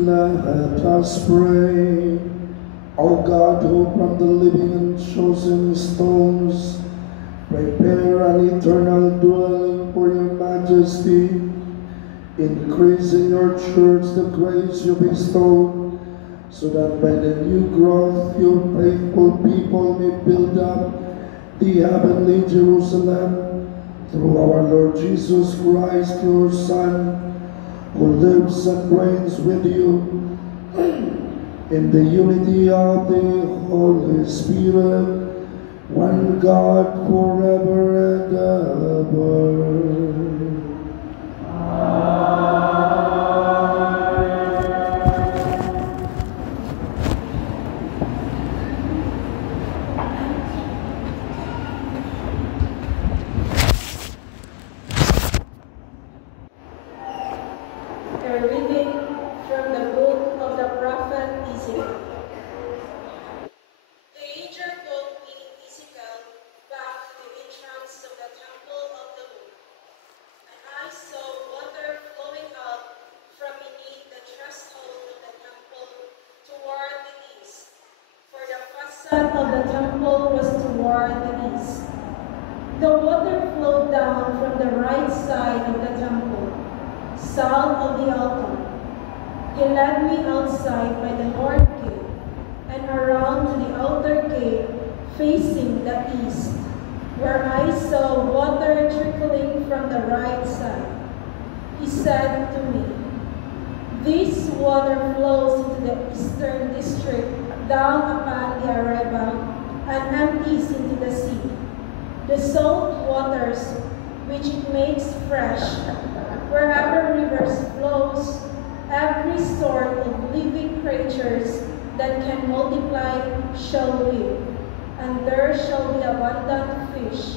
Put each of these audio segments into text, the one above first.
Let us pray. O God, who from the living and chosen stones prepare an eternal dwelling for your majesty, increase in your church the grace you bestow, so that by the new growth your faithful people may build up the heavenly Jerusalem through our Lord Jesus Christ, your Son, who lives and reigns with you in the unity of the Holy Spirit, one God, forever and ever. A reading from the book of the prophet Ezekiel. The angel told me, Ezekiel, back to the entrance of the temple of the Lord, and I saw water flowing out from beneath the threshold of the temple toward the east, for the facade of the temple was toward the east. The water flowed down from the right side of the temple, south of the altar. He led me outside by the north gate and around to the outer gate facing the east, where I saw water trickling from the right side. He said to me, "This water flows into the eastern district down upon the Arabah and empties into the sea. The salt waters which it makes fresh, wherever rivers flows, every sort of living creatures that can multiply shall live, and there shall be abundant fish.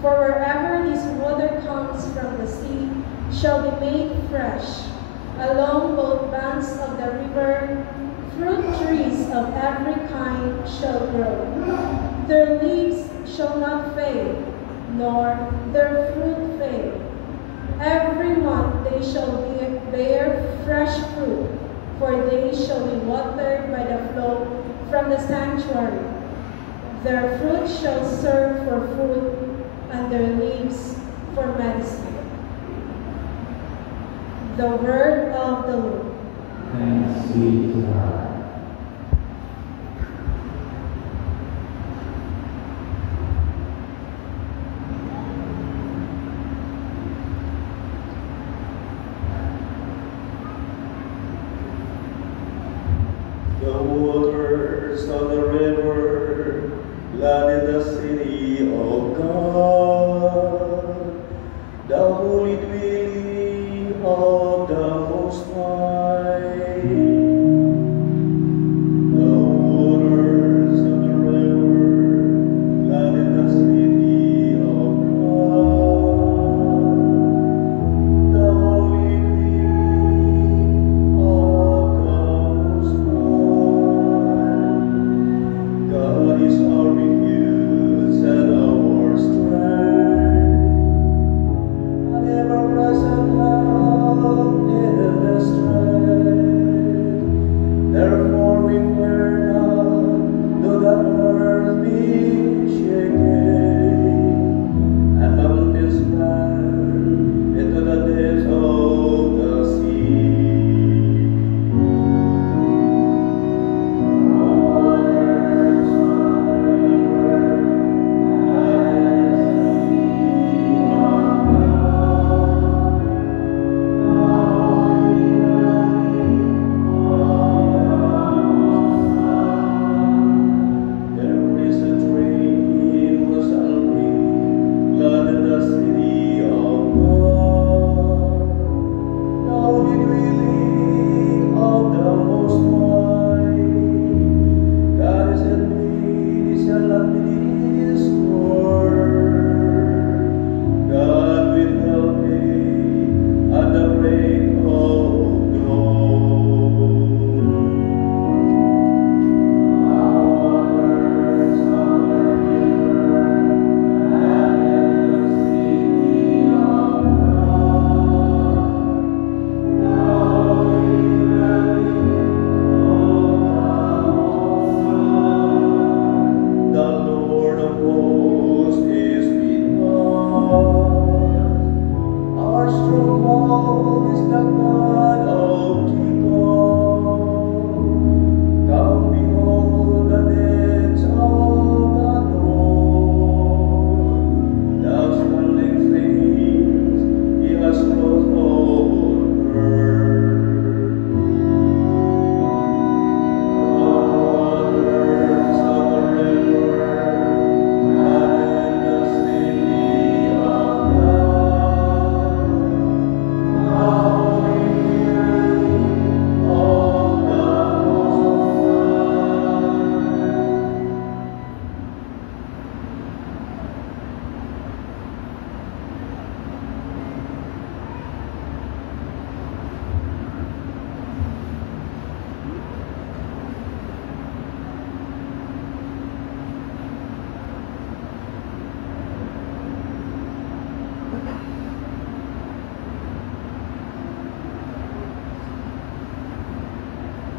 For wherever this water comes from the sea shall be made fresh. Along both banks of the river, fruit trees of every kind shall grow. Their leaves shall not fade, nor their fruit fail. Every month they shall bear fresh fruit, for they shall be watered by the flow from the sanctuary. Their fruit shall serve for food, and their leaves for medicine." The word of the Lord. Thanks be to God. The waters of the river flooded the city of God, the holy dwelling of the Most High. The waters of the river flooded the city of God, the holy dwelling of the Most High.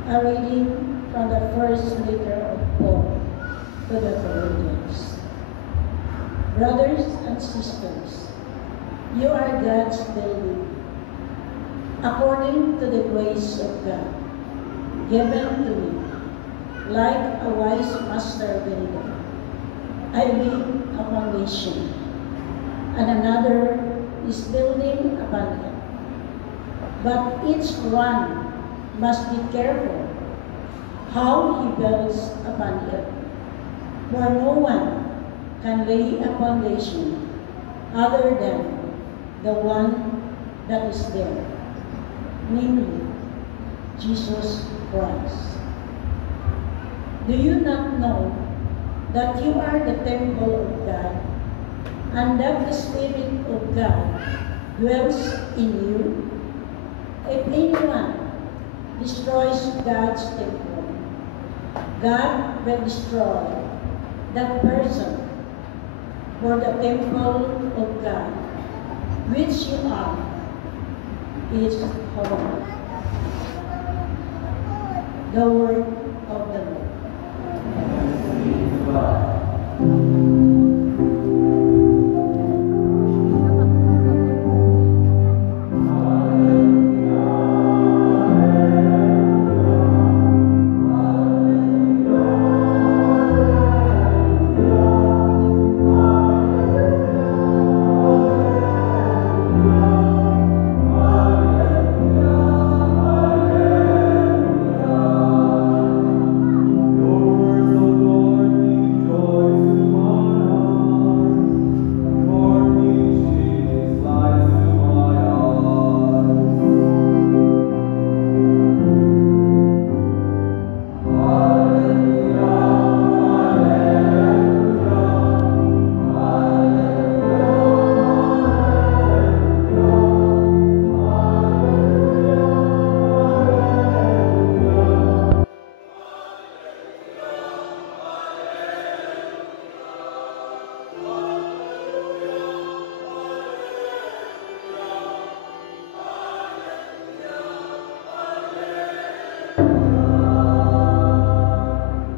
A reading from the first letter of Paul to the Corinthians. Brothers and sisters, you are God's building, according to the grace of God, given to me, like a wise master builder. I laid a foundation, and another is building upon it. But each one must be careful how he builds upon it. For no one can lay a foundation other than the one that is there, namely Jesus Christ. Do you not know that you are the temple of God, and that the Spirit of God dwells in you? If anyone destroys God's temple, God will destroy that person. For the temple of God, which you are, is holy. The word of the Lord.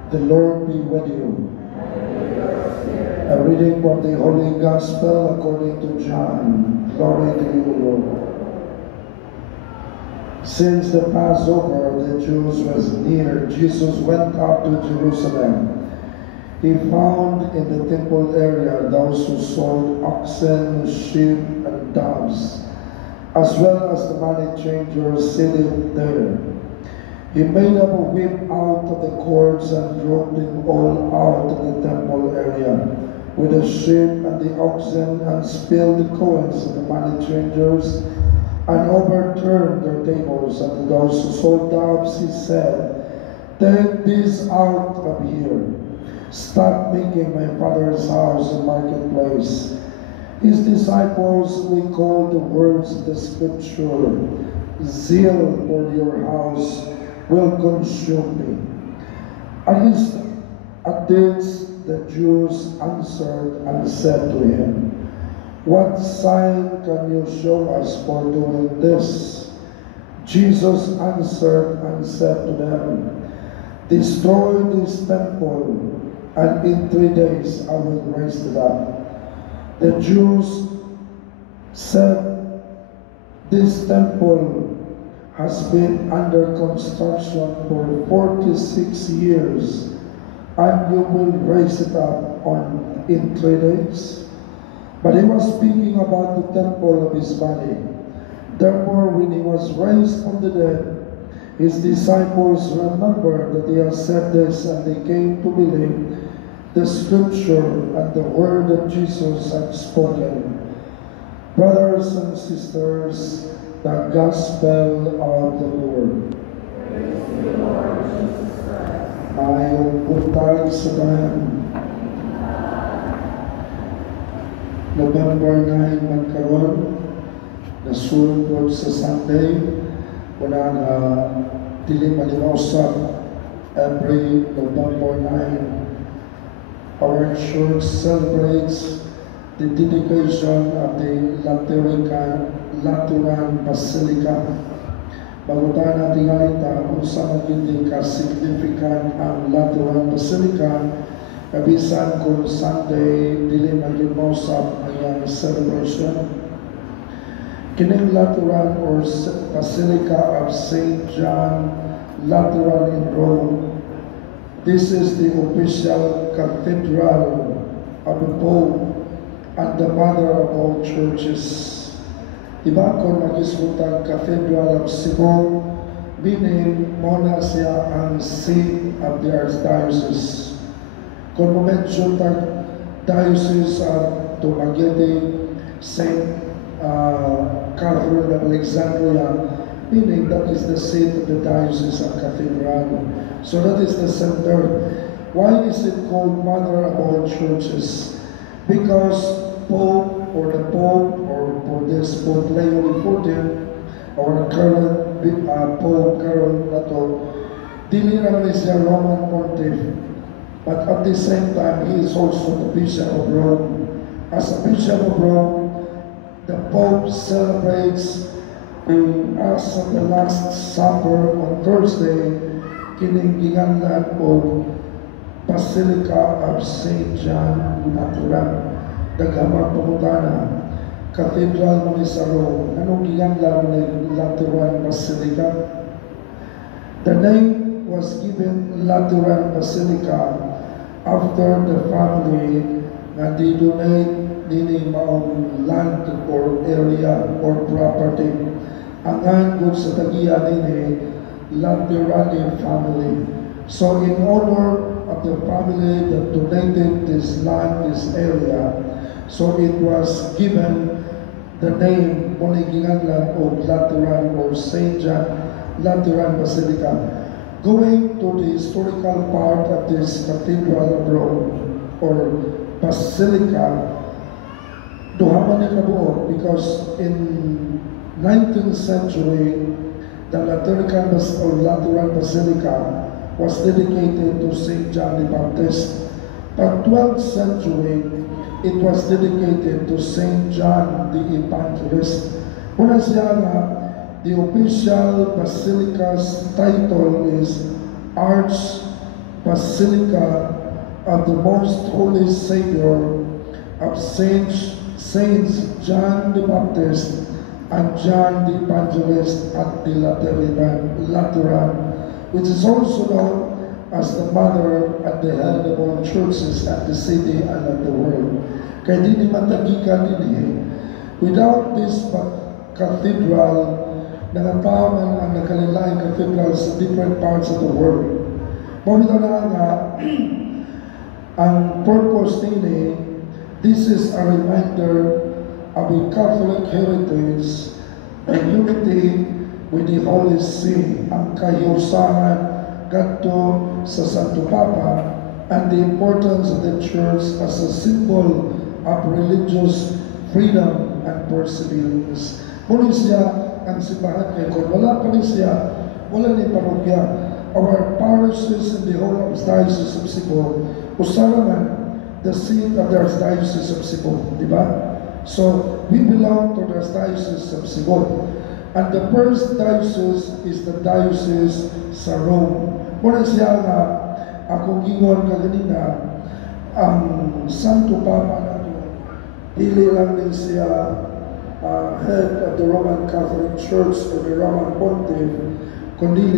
The Lord be with you. A reading from the Holy Gospel according to John. Glory to you, Lord. Since the Passover of the Jews was near, Jesus went up to Jerusalem. He found in the temple area those who sold oxen, sheep, and doves, as well as the money changers sitting there. He made up a whip out of the cords and drove them all out of the temple area with the sheep and the oxen, and spilled the coins of the money changers and overturned their tables. And to those who sold doves, he said, "Take this out of here. Stop making my Father's house a marketplace." His disciples recalled the words of the scripture, "Zeal for your house will consume me." At this, the Jews answered and said to him, "What sign can you show us for doing this?" Jesus answered and said to them, "Destroy this temple, and in 3 days I will raise it up." The Jews said, "This temple has been under construction for 46 years, and you will raise it up in 3 days?" But he was speaking about the temple of his body. Therefore, when he was raised from the dead, his disciples remembered that he had said this, and they came to believe the scripture and the word that Jesus had spoken. Brothers and sisters, the gospel of the Lord. Mayong puntal sa tanan. November 9 magkaroon, nasulod sa Sunday, muna na dili malimausap every November 9. Our church celebrates the dedication of the Lateran Basilica, Bagutan natin alita kung saan hindi ka-significant ang Lateran Basilica, kabisan kung Sunday dili nag-imosap ang celebration. Kining Lateran or Basilica of St. John Lateran in Rome. This is the official cathedral of the Pope and the mother of all churches. Iba kung mag-isutang Cathedral of Cebu, meaning muna siya ang seat of the Archdiocese. Kung mo-mention tag Diocese of Dumaguete, St. Catherine of Alexandria, meaning that is the seat of the Diocese of Cathedral. So that is the center. Why is it called Mother of all churches? Because Pope or the Pope or for this Pope Leo XIV or current Pope Carol Nato, dili naman siya Roman Pontiff, but at the same time he is also the Bishop of Rome. As a Bishop of Rome, the Pope celebrates as of the Last Supper on Thursday, kining ginganlan o Basilica of St. John Lateran. Daghang pamutana, Cathedral mo sa Rome. Anong ginganlan ng Lateran Basilica? The name was given Lateran Basilica after the family na di-donate nini maong land or area or property. Ang angkot sa tagiya nini Laterani family. So in honor of the family that donated this land, this area, so it was given the name Moniginganlan of Lateran or St. John Lateran Basilica. Going to the historical part of this Cathedral of Rome or Basilica, duha man ikabuo because in 19th century, the Lateran Basilica was dedicated to St. John the Baptist. But 12th century, it was dedicated to St. John the Evangelist. Una siya nga, the official basilica's title is Arch-Basilica of the Most Holy Savior of Saints John the Baptist and John the Evangelist at the Lateran, which is also known as the mother at the head of all churches at the city and at the world. Kaya di ni matagikan din without this cathedral, nangatawag ang nakalilaing cathedral sa different parts of the world. Muna na nga, ang purpose nini, this is a reminder of a Catholic heritage and unity with the Holy See, ang kahiusahan kadto sa Santo Papa, and the importance of the Church as a symbol of religious freedom and perseverance. Muna siya ang simbahan kay kung wala pa rin siya, wala ni parokya. Our parishes in the whole Archdiocese of Cebu, usara man the seat of the Archdiocese of Cebu, di ba? So, we belong to the Archdiocese of Cebu. And the first diocese is the Diocese sa Rome. Muna siya nga, akong gingon kaganina, ang Santo Papa nato, dili lang din siya head of the Roman Catholic Church or the Roman Pontiff, kundi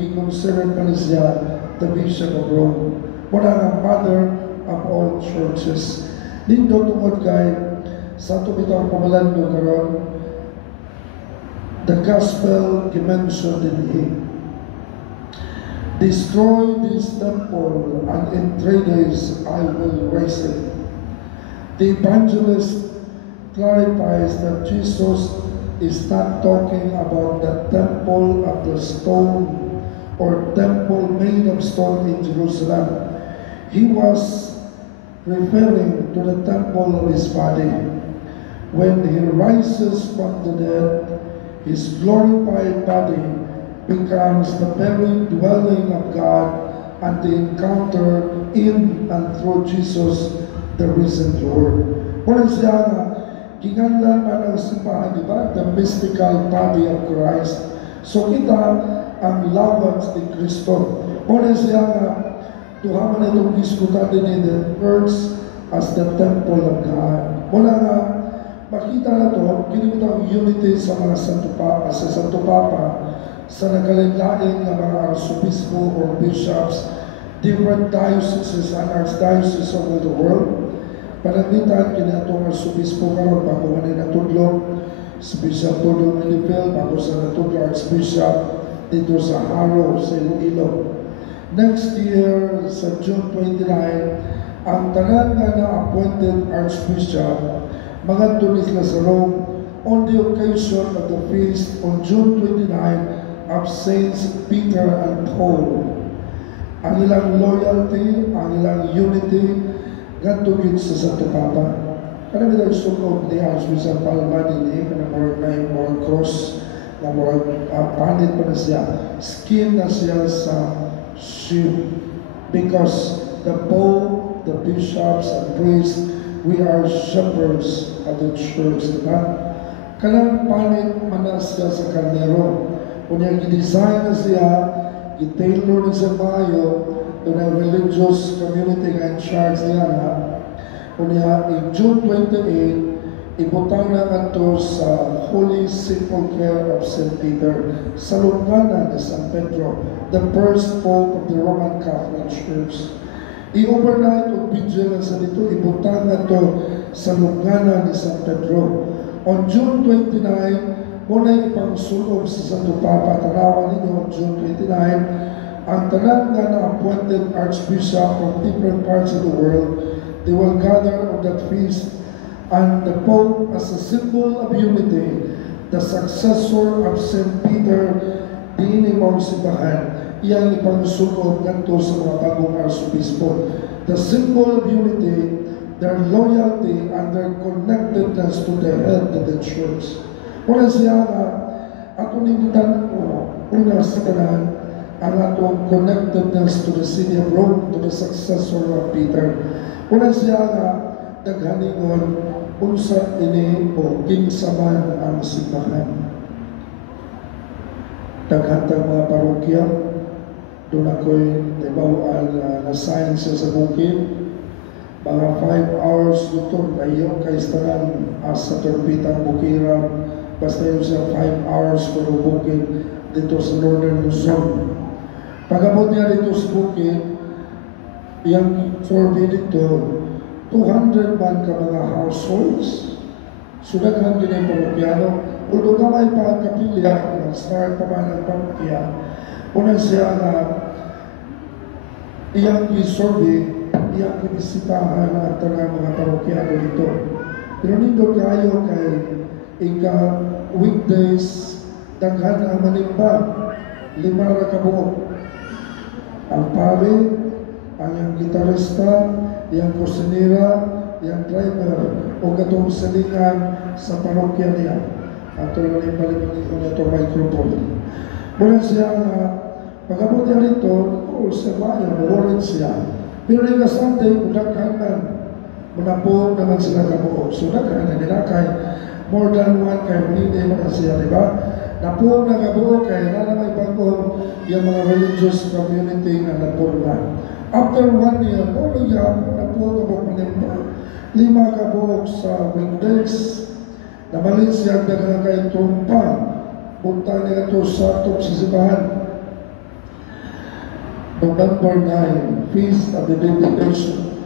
gikonsider pa niya the Bishop of Rome. Muna nga mother of all churches. Dito tungod kay sa tumitaw pamalando karon, the gospel dimension in him. Destroy this temple, and in 3 days I will raise it. The evangelist clarifies that Jesus is not talking about the temple of the stone or temple made of stone in Jerusalem. He was referring to the temple of his body. When he rises from the dead, his glorified body becomes the very dwelling of God and the encounter in and through Jesus, the risen Lord. Muna siya nga, ginganlan man ang simbahan, di ba? The mystical body of Christ. So kita ang lawas ni Kristo. Muna siya nga, tuhaman na itong diskutan din in the earth as the temple of God. Muna nga, makita na ito, kinimita ang unity sa mga Santo Papa, sa Santo Papa, sa nagkalain-lain ng mga arsobispo or bishops, different dioceses and archdioceses over the world. Panagnitan, kinatong arsobispo karon bago man na natudlo, si Bishop Todo Manifel, bago sa natudlo Archbishop dito sa Haro, sa Iloilo. Next year, sa June 29, ang tanan nga na-appointed Archbishop, mga tulis na sa Rome, on the occasion of the feast on June 29 of Saints Peter and Paul. Ang ilang loyalty, ang ilang unity, gantugin sa Santo Papa. Karang ito sukog ni Archbishop Palma din na mga cross, na mga panit pa na siya, skin na siya sa sheep. Because the Pope, the bishops, and priests, we are shepherds of the church, diba? Kanang panit man na siya sa karnero. Kung yung gidesign na siya, gitailor na sa bayo, doon ang religious community nga in charge niya na. Kung in June 28, ibutang na kanto sa Holy Sepulchre of St. Peter sa lungganan ni San Pedro, the first pope of the Roman Catholic Church. I-overnight o vigil sa dito, ibutang na to sa lungganan ni San Pedro. On June 29, muna ipangsulog sa Santo Papa, tanawan ninyo on June 29, ang tanan nga na-appointed Archbishop from different parts of the world, they will gather on that feast. And the Pope, as a symbol of unity, the successor of St. Peter, diinimong simbahan, iyang ipangsulog nganto sa mga bagong arsobispo. The symbol of unity, their loyalty and their connectedness to the head of the church. Wala siya na atong nimitan ko, una sa kanan, ang atong connectedness to the city of Rome, to the successor of Peter. Wala siya na daghaningon unsa ini o kinsaman ang simbahan. Daghantang mga parokya, doon ako'y nabawaan na science sa bukid. Mga 5 hours dito, naiyong kaistanan sa Torpitang Bukira, basta yun siya 5 hours pero bukid dito sa Northern Luzon. Pag-abot niya dito sa bukid, yung survey dito, 200 man ka mga households. Sudaghan din ang parokyano. Although kamay pa ang kapilya, start pa man ang parokya, unang siya na iyang i-survey, iyang kinisitahan ang tanang mga parokyano dito. Pero nito kayo kay weekdays, daghan ang manimba, 5 ra ka buok. Ang pare, ang iyang gitarista, iyang kusinera, iyang driver, o gatong salingan sa parokya niya. Ato lang yung balik ko na itong microphone. Mula siya na, pag-abot niya rito, sa bayan, nawarin siya. Pero yung kasante, mudaghanan, munapong naman sila kabuo. So daghan na nilakay, more than one kay hindi naman siya, di ba? Napong nagabuo kay na may bagong yung mga religious community na napurna. After 1 year, all yan, napong kabuk manimpa. 5 kabuk sa weekdays. Namalit siya daghang kay trumpa. Punta niya ito sa top sisibahan. November 9, Feast of the Dedication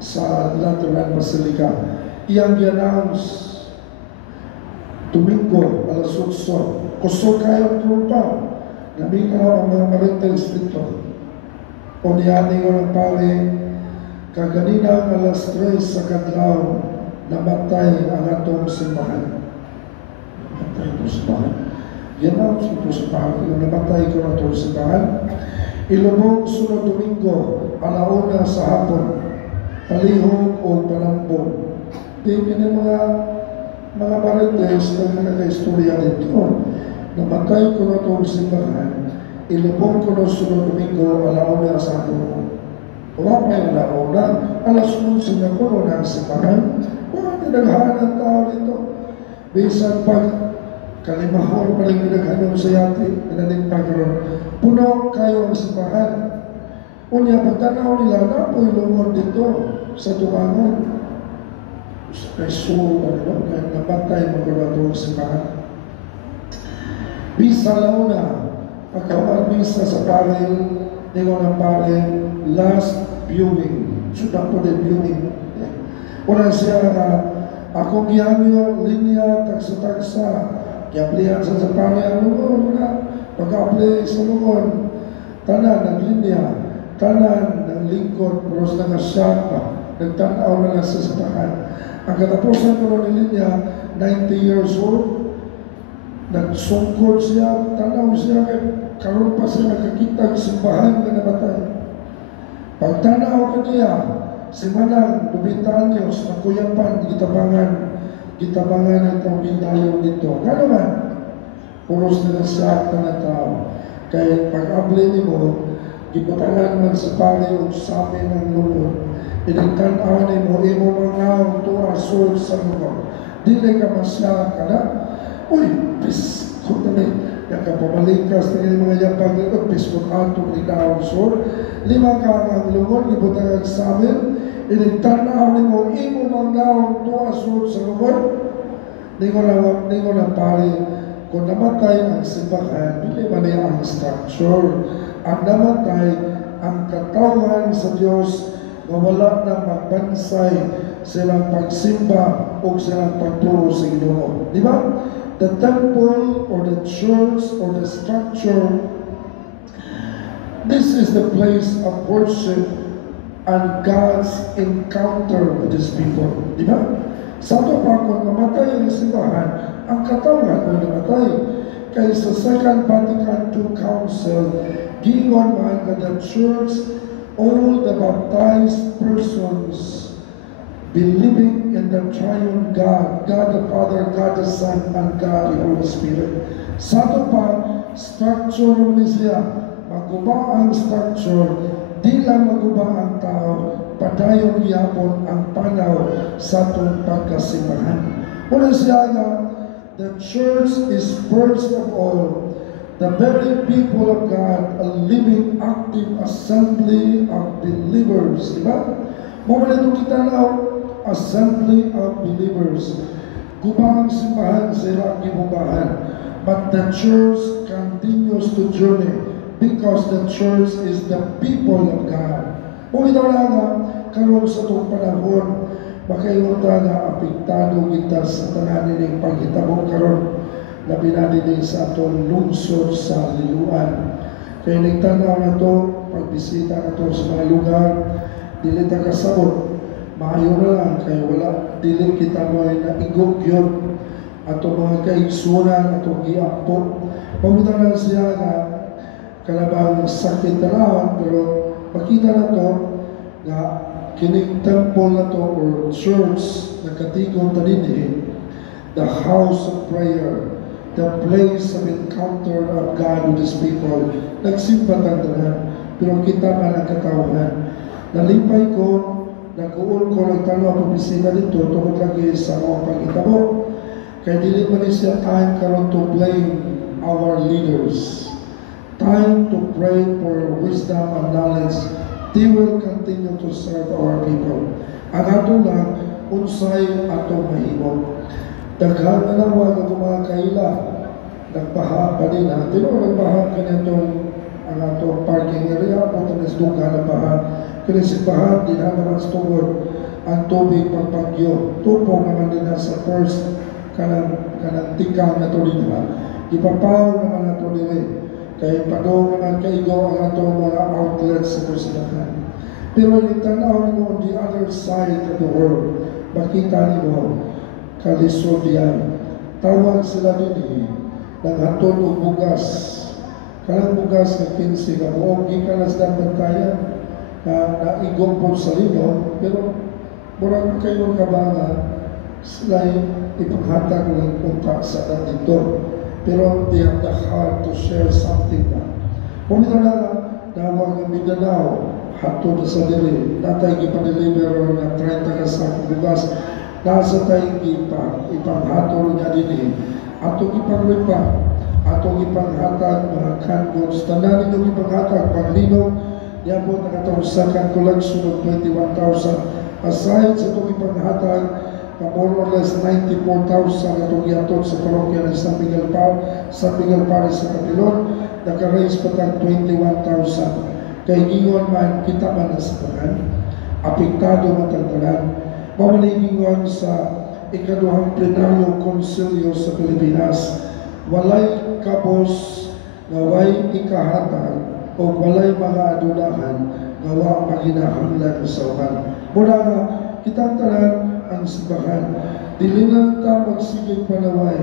sa Lateran Basilica. Iyang i-announce Domingo, alas 8. Kusog kayo ang trumpa. Naminaw ang mga marintels dito. Unyani ko ng pare, kaganina alas 3 sa kadlaw, namatay ang atong simbahan. Namatay ito simbahan. Yan ang ito simbahan. Namatay ko ng atong simbahan. Ilubog sunod Domingo, alauna sa hapon, palihog o palambong. Di mga marites na nag-istorya dito. Namatay ko na itong simbahan. Ilubog ko na sunod Domingo, alauna sa hapon. Wala pa yung alauna. Alas 11 na ko na ang simbahan. Wala tinaghaan ang tao dito. Bisan pag kalimahon pa rin pinaghanon sa yati, pinaling pagkaroon. Puno kayo ang simbahan. Unya, pagtanaw nila, napoy lumon dito sa Tumangon. Sa Peso, kaya napatay magkakaroon ang simbahan. Bisa launa, pagkawag-bisa sa paring, di ko ng paring last viewing. Sudah po din viewing. Una siya na, akong giyamyo, linya, tagsa-tagsa, kiyaplihan sa paring, ano na, pagka-apply sa lungon, tanan ng linya, tanan ng lingkod, pros na nasyapa, nagtanaw na lang sa simbahan. Ang katapusan ko ni linya, 90 years old, nagsungkod siya, tanaw siya, karoon pa siya nakakita ng simbahan na namatay. Pagtanaw ka niya, si Manang, 90 anyos, nakuyapan, gitabangan itong binayon dito. Gano man, puros na siya na tao. Kaya pag-abli mo, gibutangan man sa pari o sa amin ng lumon. Inigtanaw ni mo, imo mga tuwa sol sa lumon. Dili ka masya ka na, uy, pis, kung na nakapamalikas na yung mga yapag nito, pis kung atong ikaw sol. 5 ka ang lumon, gibutangan sa amin, inigtanaw ni mo, imo mga tuwa sol sa lumon. Di ko na pari, kung namatay ang simbahan, hindi man niya ang structure. Ang namatay, ang katawan sa Diyos na wala na magbansay silang pagsimba o silang pagturo sa Ginoo. Di ba? The temple or the church or the structure, this is the place of worship and God's encounter with His people. Di ba? Sa ito pa, kung namatay ang simbahan, ang katawan ay namatay. Kaya sa Second Vatican II Council, giingon man na the church, all the baptized persons believing in the triune God, God the Father, God the Son, and God the Holy Spirit. Sa ito pa, structure ni siya, maguba ang structure, di lang maguba ang tao, padayon yapon ang panaw sa itong pagkasimbahan. Una siya nga, the church is first of all the very people of God, a living, active assembly of believers. Diba? Mamalito kita na assembly of believers. Gubang simbahan sila gibubahan. But the church continues to journey because the church is the people of God. Kung ito na nga, karoon sa itong panahon, makaimutan na apektado kita sa tanan ng paghitabo karon labi na din sa atong lungsod sa Liloan. Kaya nagtanaw na ito, pagbisita na ito sa mga lugar, dili ta kasabot, maayo na lang, kaya wala, dili kita mo ay naigog yun, atong mga kaigsunan, atong giakpo. Pamunta lang siya na kalabang sakit na lawan, pero makita na ito na kining temple na to or church na katigong taninhin, the house of prayer, the place of encounter of God with His people. Nagsimba ng tanan, pero kita man ang katawan. Nalipay ko, nag-uul ko ng tanaw pabisita dito, tungkol lagi sa mga pag-itabo. Kaya dili man siya time karon to blame our leaders. Time to pray for wisdom and knowledge. They will continue to serve our people. Ang ato lang, unsay ato mahimo. Daghan na lang wag ato mga kaila. Nagbaha pa din ha. Pero nagbaha kanitong ang ato parking area, patanas doon ka nagbaha. Kaya si baha, di na naman stungod ang tubig pagpagyo. Tupong naman din na sa first kanang tikang na to din ha. Ipapaw naman na to din kaya padong naman kaigo ang atong mga outlets sa kursilahan. Pero itanaw mo on the other side of the world, makita mo kalisod yan. Tawag sila din naghatod o bugas. Kanang bugas na 15 ka buong gikalas na bantayan na naigong po sa lino, pero murang kayo kabanga sila ipaghatag ng punta sa dito. Pero they have the heart to share something na. Kung ito na nawag ng Mindanao, hatod sa dili, natay ipa-deliver na 30 ka sa bugas, nasa tayo ipanghatod niya din atong ipanglipa, atong ipanghatag mga candles, tanan ninyong ipanghatag paglino, diabot na katong second collection of 21,000. Aside sa itong ipanghatag, more or less 94,000 atong iatot sa parokya ng San Miguel Paris sa Kapilon, naka-raise pa tang 21,000. Kay gingon man, kita man na sa tanan, apektado matagdalan. Mamalingingon sa ikaduhang plenaryo konsilyo sa Pilipinas, walay kabos nga way ikahatag o walay mga adunahan nga wa maginahanglan sa uban. Muna nga, kitang tanan ang simbahan. Dili lang ta magsigig panaway,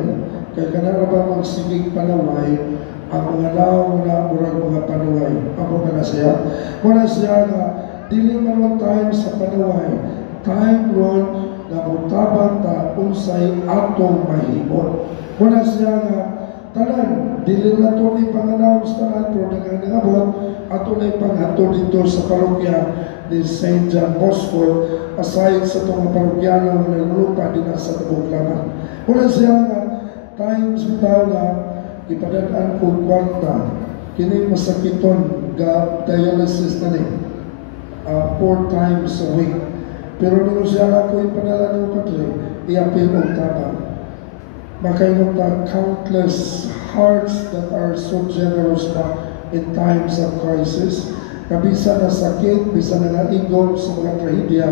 kay kanara ba magsigig panaway ang mga naong na murag mga panaway. Ako ka na siya. Muna siya nga, dili maron time sa panaway, time ron na mutabang ta unsay atong mahimot. Muna siya nga, tanan, dili na ito ni panganaw sa tanan, pero nagangabot, ato na ipanghatod dito sa parokya ni St. John Bosco, aside sa itong parokyano na lupa din sa tabog laman. Muna siya nga, times bitaw nga, ipadadaan ko kwarta, kini masakiton ga dialysis na ni 4 times a week. Pero nung siya na ko ipadala ng padre, iapil mong tabang. Makainom na countless hearts that are so generous pa in times of crisis. Kabisa na sakit, bisa na naigong sa mga trahedya,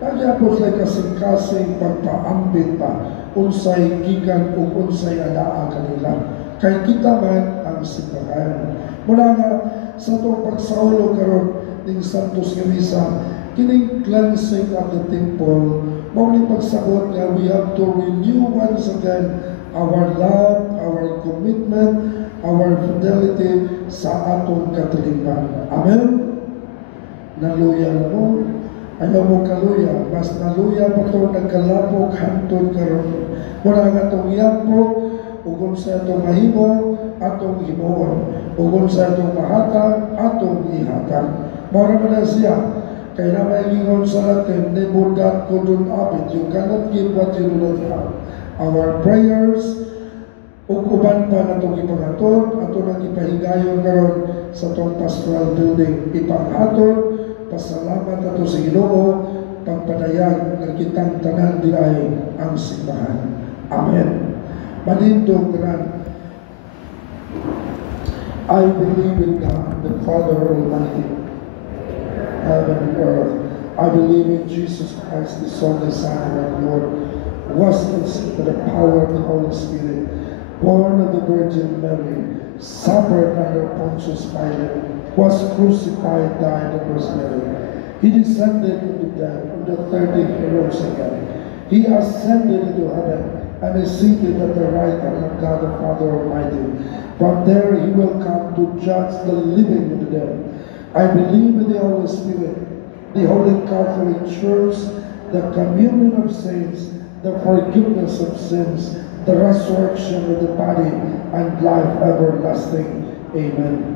nagyapos na kasing-kasing pagpaambit pa, unsay gigan o unsay anaa kanila. Kay kita man ang simbahan. Mula nga sa itong pagsaulo karon ng Santos nga Misa, kining cleansing of the temple, mauling pagsabot nga we have to renew once again our love, our commitment, our fidelity sa atong katilipan. Amen? Naluya na mo. Ayaw mo kaluya. Mas naluya pa ito nagkalapog hantod karon. Mula nga itong iyapo, ugol sa itong mahimo, atong himuon. Ugol sa itong mahatag, atong ihatag. Mara mo na siya. Kaya na may gingon sa Latin, never that couldn't abit. You cannot give what you do not have. Our prayers, ug uban pa na itong ipanghatod, ato nang ipahigayon karon sa itong pastoral building. Ipanghatod, pasalamat ato sa Ginoo, pagpadayag ng kitang tanan dilay ang simbahan. Amen. Manindong kanan. I believe in God, the Father Almighty, heaven and earth. I believe in Jesus Christ, the Son, the Son of our Lord, was conceived by the power of the Holy Spirit, born of the Virgin Mary, suffered under Pontius Pilate, was crucified, died, and was buried. He descended into death. On the third day he rose again. He ascended into heaven and is seated at the right hand of God the Father Almighty. From there he will come to judge the living and the dead. I believe in the Holy Spirit, the Holy Catholic Church, the communion of saints, the forgiveness of sins, the resurrection of the body, and life everlasting. Amen.